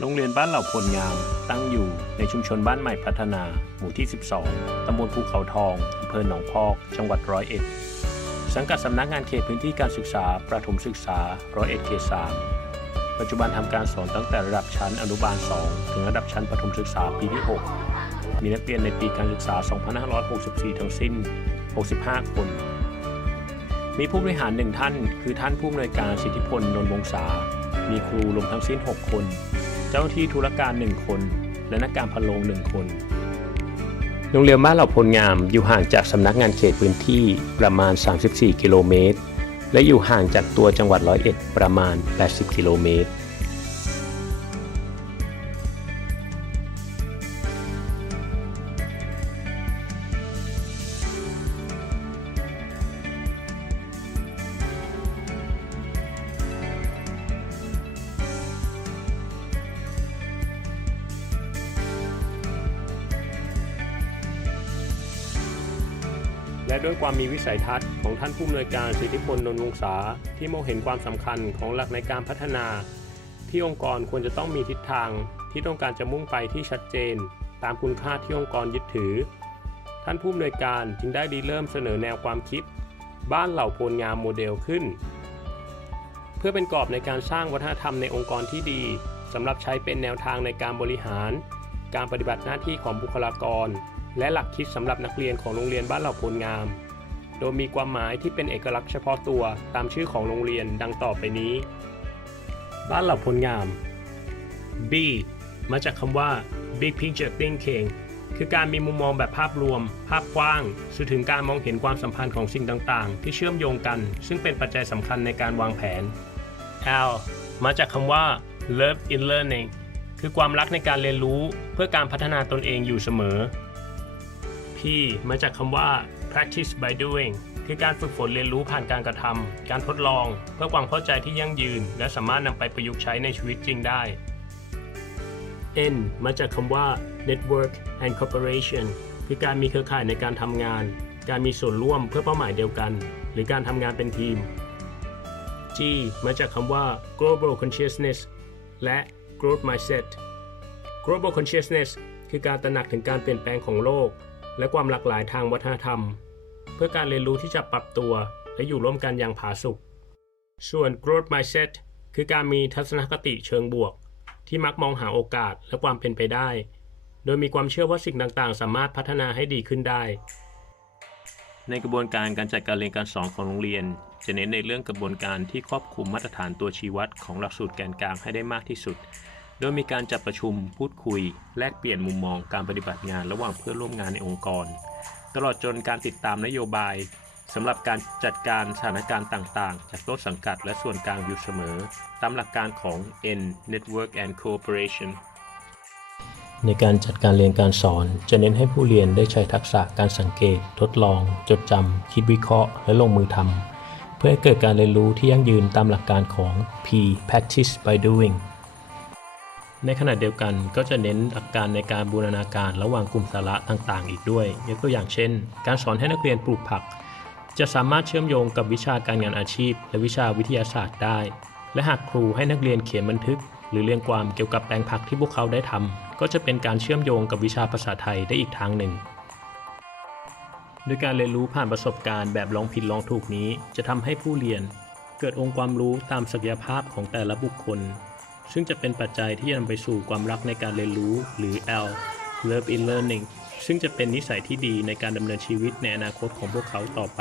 โรงเรียนบ้านเหล่าพลงาม ตั้งอยู่ในชุมชนบ้านใหม่พัฒนา หมู่ที่ 12 ตำบลภูเขาทอง อำเภอหนองพอก จังหวัดร้อยเอ็ด สังกัดสำนักงานเขตพื้นที่การศึกษา ประถมศึกษา ร้อยเอ็ดเขต3ปัจจุบันทำการสอนตั้งแต่ระดับชั้นอนุบาล 2 ถึงระดับชั้นประถมศึกษาปีที่ 6 มีนักเรียนในปีการศึกษา 2564 ทั้งสิ้น 65 คน มีผู้บริหารหนึ่งท่าน คือท่านผู้อำนวยการสิทธิพลนนวงศา มีครูรวมทั้งสิ้น 6 คน เจ้าหน้าที่ธุรการ1คน และนักการพะโลง1คน โรงเรียนบ้านเหล่าพลงามอยู่ห่างจากสำนักงานเขตพื้นที่ประมาณ 34 กิโลเมตร และอยู่ห่างจากตัวจังหวัดร้อยเอ็ดประมาณ 80 กิโลเมตร และด้วยความมีวิสัยทัศน์ของท่านผู้อำนวยการสิทธิพลนนท์วงศาที่มองเห็นความสำคัญของหลักในการพัฒนา ที่องค์กรควรจะต้องมีทิศทางที่ต้องการจะมุ่งไปที่ชัดเจน ตามคุณค่าที่องค์กรยึดถือ ท่านผู้อำนวยการจึงได้ดีเริ่มเสนอแนวความคิด บ้านเหล่าโพลงามโมเดลขึ้น เพื่อเป็นกรอบในการสร้างวัฒนธรรมในองค์กรที่ดีสำหรับใช้เป็นแนวทางในการบริหาร การปฏิบัติหน้าที่ของบุคลากร และหลักคิดสำหรับนักเรียนของโรงเรียนบ้านเหล่าพลงาม โดยมีความหมายที่เป็นเอกลักษณ์เฉพาะตัวตามชื่อของโรงเรียนดังต่อไปนี้ บ้านเหล่าพลงาม B มาจากคำว่า Big Picture Thinking คือการมีมุมมองแบบภาพรวม ภาพกว้างสื่อถึงการมองเห็นความสัมพันธ์ของสิ่งต่างๆ ที่เชื่อมโยงกัน ซึ่งเป็นปัจจัยสำคัญในการวางแผน L มาจากคำว่า Love in Learning คือความรักในการเรียนรู้เพื่อการพัฒนาตนเองอยู่เสมอ P มาจากคำว่า practice by doing คือการฝึกฝนเรียนรู้ผ่านการกระทำ การทดลอง เพื่อความเข้าใจที่ยั่งยืน และสามารถนำไปประยุกต์ใช้ในชีวิตจริงได้ N มาจากคำว่า network and cooperation คือการมีเครือข่ายในการทำงาน การมีส่วนร่วมเพื่อเป้าหมายเดียวกัน หรือการทำงานเป็นทีม G มาจากคำว่า global consciousness และ growth mindset global consciousness คือการตระหนักถึงการเปลี่ยนแปลงของโลก และความหลากหลายทางวัฒนธรรม เพื่อการเรียนรู้ที่จะปรับตัว และอยู่ร่วมกันอย่างผาสุกส่วน growth mindset คือการมีทัศนคติเชิงบวก ที่มักมองหาโอกาสและความเป็นไปได้ โดยมีความเชื่อว่าสิ่งต่างๆ สามารถพัฒนาให้ดีขึ้นได้ ในกระบวนการการจัดการเรียนการสอนของโรงเรียน จะเน้นในเรื่องกระบวนการที่ครอบคลุมมาตรฐานตัวชี้วัดของหลักสูตรแกนกลางให้ได้มากที่สุด โดยมีการจัดประชุมพูดคุย แลกเปลี่ยนมุมมองการปฏิบัติงานระหว่างเพื่อนร่วมงานในองค์กร ตลอดจนการติดตามนโยบายสำหรับการจัดการสถานการณ์ต่างๆ จากต้นสังกัดและส่วนกลางอยู่เสมอ ตามหลักการของ N Network and Cooperation ในการจัดการเรียนการสอน จะเน้นให้ผู้เรียนได้ใช้ทักษะการสังเกต ทดลอง จดจำ คิดวิเคราะห์ และลงมือทำเพื่อให้เกิดการเรียนรู้ที่ยั่งยืนตามหลักการของ P Practice by Doing ในขณะเดียวกันก็จะเน้นหลักการในการบูรณาการระหว่างกลุ่มสาระต่างๆ อีกด้วย ยกตัวอย่างเช่น การสอนให้นักเรียนปลูกผัก จะสามารถเชื่อมโยงกับวิชาการงานอาชีพ และวิชาวิทยาศาสตร์ได้ และหากครูให้นักเรียนเขียนบันทึก หรือเรียงความเกี่ยวกับแปลงผักที่พวกเขาได้ทำก็จะเป็นการเชื่อมโยงกับวิชาภาษาไทยได้อีกทางหนึ่งโดยการเรียนรู้ผ่านประสบการณ์แบบลองผิดลองถูกนี้ จะทำให้ผู้เรียน เกิดองค์ความรู้ตามศักยภาพของแต่ละบุคคล ซึ่งจะเป็นปัจจัยที่จะนำไปสู่ความรักในการเรียนรู้ หรือ L Love in Learning ซึ่งจะเป็นนิสัยที่ดีในการดำเนินชีวิตในอนาคตของพวกเขาต่อไป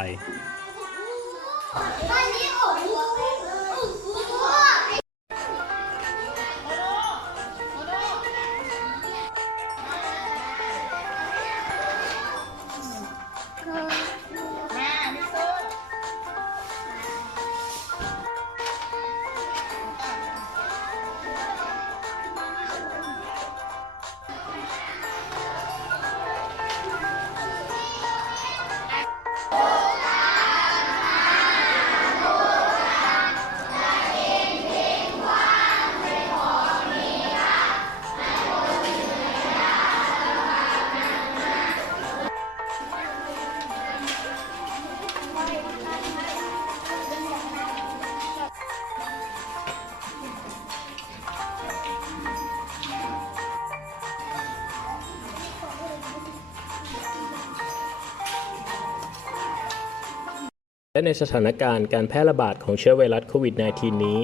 และในสถานการณ์การแพร่ระบาดของเชื้อไวรัสโควิด -19 นี้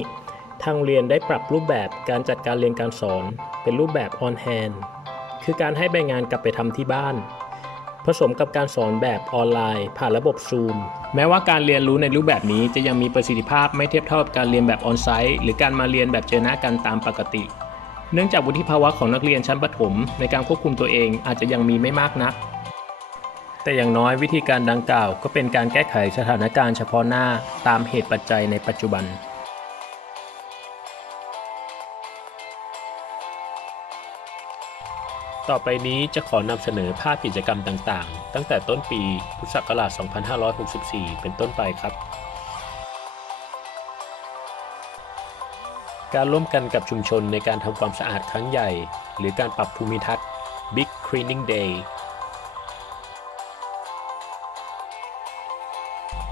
ทางเรียนได้ปรับรูปแบบการจัดการเรียนการสอนเป็นรูปแบบ on hand คือการให้ใบงานกลับไปทำที่บ้าน ผสมกับการสอนแบบออนไลน์ ผ่านระบบ Zoom แม้ว่าการเรียนรู้ในรูปแบบนี้จะยังมีประสิทธิภาพไม่เทียบเท่ากับการเรียนแบบออนไซต์หรือการมาเรียนแบบเจอหน้ากันตามปกติ เนื่องจากวุฒิภาวะของนักเรียนชั้นประถม ในการควบคุมตัวเองอาจจะยังมีไม่มากนัก แต่อย่างน้อยวิธีการดังกล่าว ก็เป็นการแก้ไขสถานการณ์เฉพาะหน้าตามเหตุปัจจัยในปัจจุบันต่อไปนี้จะขอนำเสนอภาพกิจกรรมต่างๆ ตั้งแต่ต้นปีพุทธศักราช 2564 เป็นต้นไปครับ การร่วมกันกับชุมชนในการทำความสะอาดครั้งใหญ่ หรือการปรับภูมิทัศน์ Big Cleaning Day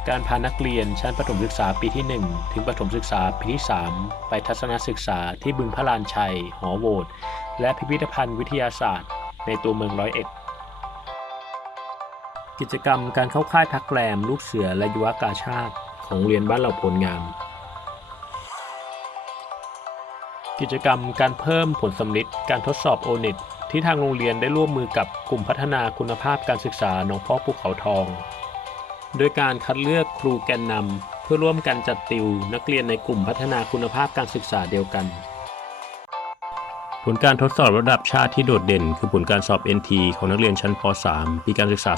การพานักเรียนชั้นประถมศึกษาปีที่ 1 ถึงประถมศึกษาปีที่ 3 ไปทัศนศึกษาที่บึงพระลานชัย หอโหวตและพิพิธภัณฑ์วิทยาศาสตร์ ในตัวเมืองร้อยเอ็ด กิจกรรมการเข้าค่ายพักแรม ลูกเสือและยุวกาชาติ ของเรียนบ้านเหล่าพลงาม กิจกรรมการเพิ่มผลสำลิดการทดสอบโอเน็ตที่ทางโรงเรียนได้ร่วมมือกับกลุ่มพัฒนาคุณภาพการศึกษาหนองพ่อภูเขาทอง โดยการคัดเลือกครูแกนนำเพื่อร่วมกันจัดติวนักเรียนในกลุ่มพัฒนาคุณภาพการศึกษาเดียวกัน ผลการทดสอบระดับชาติที่โดดเด่น คือผลการสอบ NT ของนักเรียนชั้นป .3 ปีการศึกษา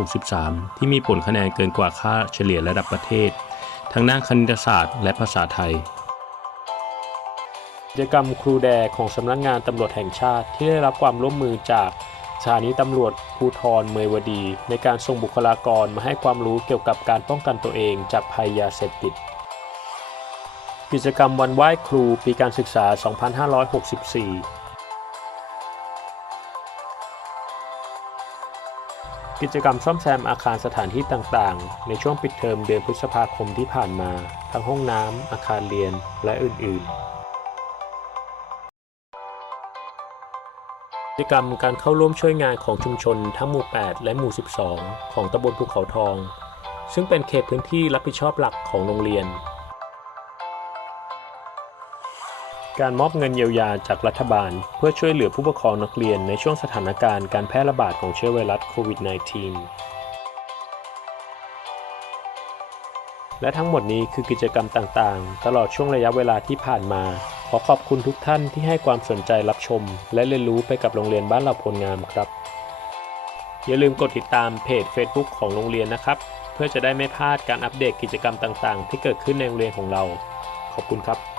2563 ที่มีผลคะแนนเกินกว่าค่าเฉลี่ยระดับประเทศ ทั้งด้านคณิตศาสตร์และภาษาไทยกิจกรรมครูแดของสำนักงานตำรวจแห่งชาติที่ได้รับความร่วมมือจาก สถานีตำรวจภูธรเมยวดี ในการส่งบุคลากรมาให้ความรู้เกี่ยวกับการป้องกันตัวเองจากภัยยาเสพติด กิจกรรมวันไหว้ครูปีการศึกษา 2564กิจกรรมซ่อมแซมอาคารสถานที่ต่างๆ ในช่วงปิดเทอมเดือนพฤษภาคมที่ผ่านมา ทั้งห้องน้ำ อาคารเรียน และอื่น ๆ กิจกรรมการเข้าร่วมช่วยงานของชุมชนทั้งหมู่ 8 และหมู่ 12 ของตำบลภูเขาทอง ซึ่งเป็นเขตพื้นที่รับผิดชอบหลักของโรงเรียน การมอบเงินเยียวยาจากรัฐบาล เพื่อช่วยเหลือผู้ปกครองนักเรียนในช่วงสถานการณ์การแพร่ระบาดของเชื้อไวรัสโควิด -19 และทั้งหมดนี้คือกิจกรรมต่างๆ ตลอดช่วงระยะเวลาที่ผ่านมา อขอบคุณทุกท่านที่ให้ความสนใจรับชม และเรียนรู้ไปกับโรงเรียนบ้านเราพลงามครับ อย่าลืมกดติดตามเพจ Facebook ของโรงเรียนนะครับ เพื่อจะได้ไม่พลาดการอัปเดตกิจกรรมต่างๆ ที่เกิดขึ้นในโรงเรียนของเรา ขอบคุณครับ